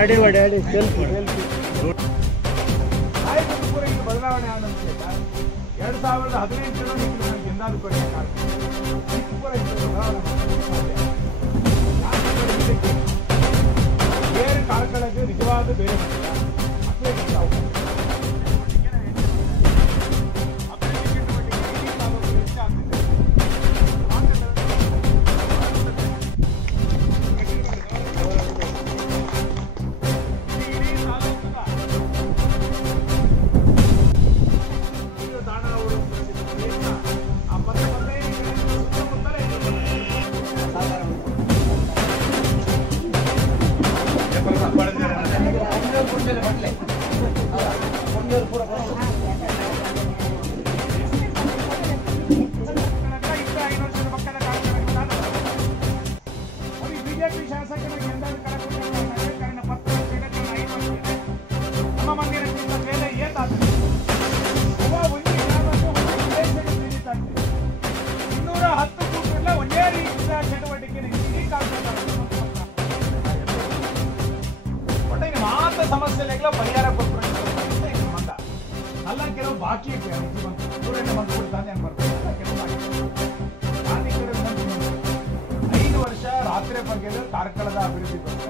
ಅಡಿ ಮಾಡಿ ಅಡಿ ಸೆಲ್ಫಿ ಬದಲಾವಣೆ ಆದ ನಂತರ 2018 ಎಂದಾದ್ರು ಬೇರೆ ಕಾರ್ಕಳಕ್ಕೆ ನಿಜವಾದ ಬೇರೆ ಬಿಜೆಪಿ ಶಾಸಕರಿಗೆ ಎಂದಾದ್ರು ನಮ್ಮ ಮಂದಿರಕ್ಕಿಂತ ಮೇಲೆ ಏತಾಗ್ತದೆ 210 ಕೂಟಲ್ಲ ಒಂದೇ ರೀತಿಯ ಚಟುವಟಿಕೆ ಒಟ್ಟಿಗೆ ಮಾತ್ರ ಸಮಸ್ಯೆಗಳ ಪರಿಹಾರ ಕೊಟ್ಟರೆ ಸಂಬಂಧ ಅಲ್ಲ ಕೆಲವು ಬಾಕಿ ಊರನ್ನೇ ಬಂದು ಕೊಡ್ತಾನೆ ಅನ್ಬರ್ತಾರೆ ಕೆಲವು 5 ವರ್ಷ ರಾತ್ರಿ ಬಗ್ಗೆ ಕಾರ್ಕಳದ ಅಭಿವೃದ್ಧಿ